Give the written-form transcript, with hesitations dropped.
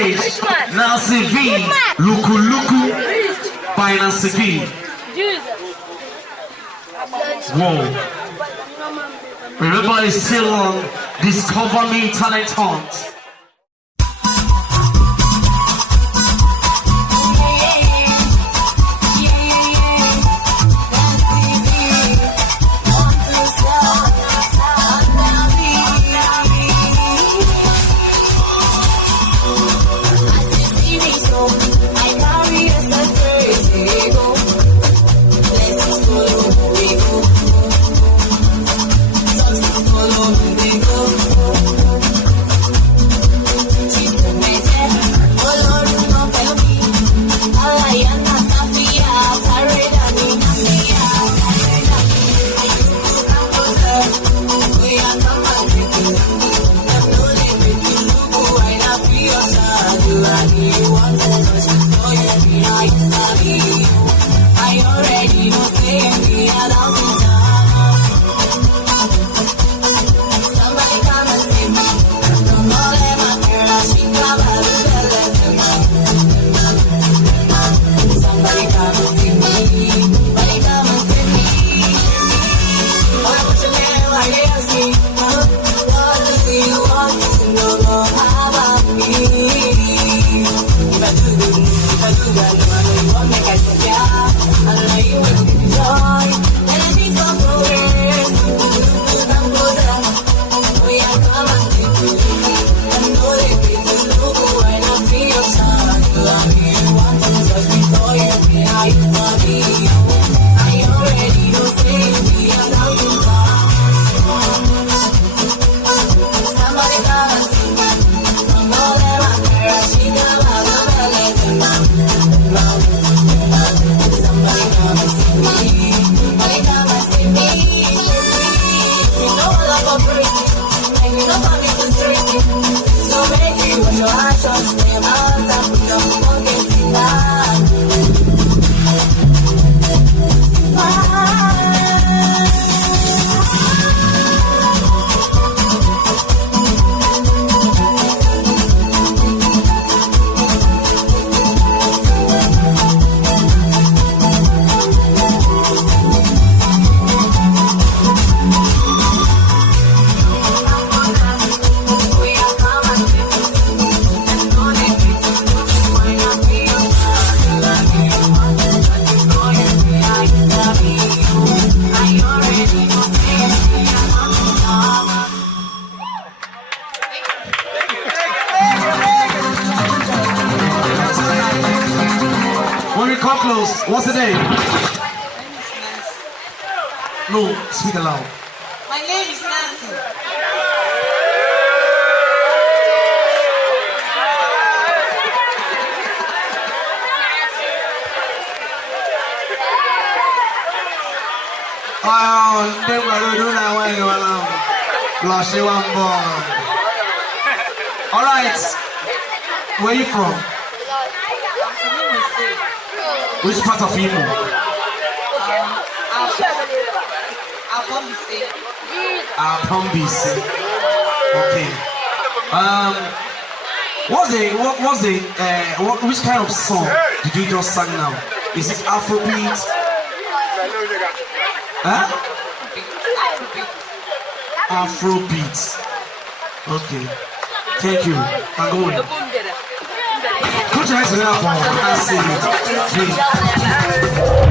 stage, Nancy V, Looku by Nancy V. Whoa. Remember, it's still on DiscoverMe TalentHunt. What's the name? My name is Nancy. No, speak aloud. My name is Nancy. Oh, they were doing that one. All right. Where are you from? Which part of Igbo? Abombise. Okay. Which kind of song did you just sing now? Is it Afrobeat? Huh? Afrobeat. Okay. Thank you. I'm going. Put your hands together for Nancy V.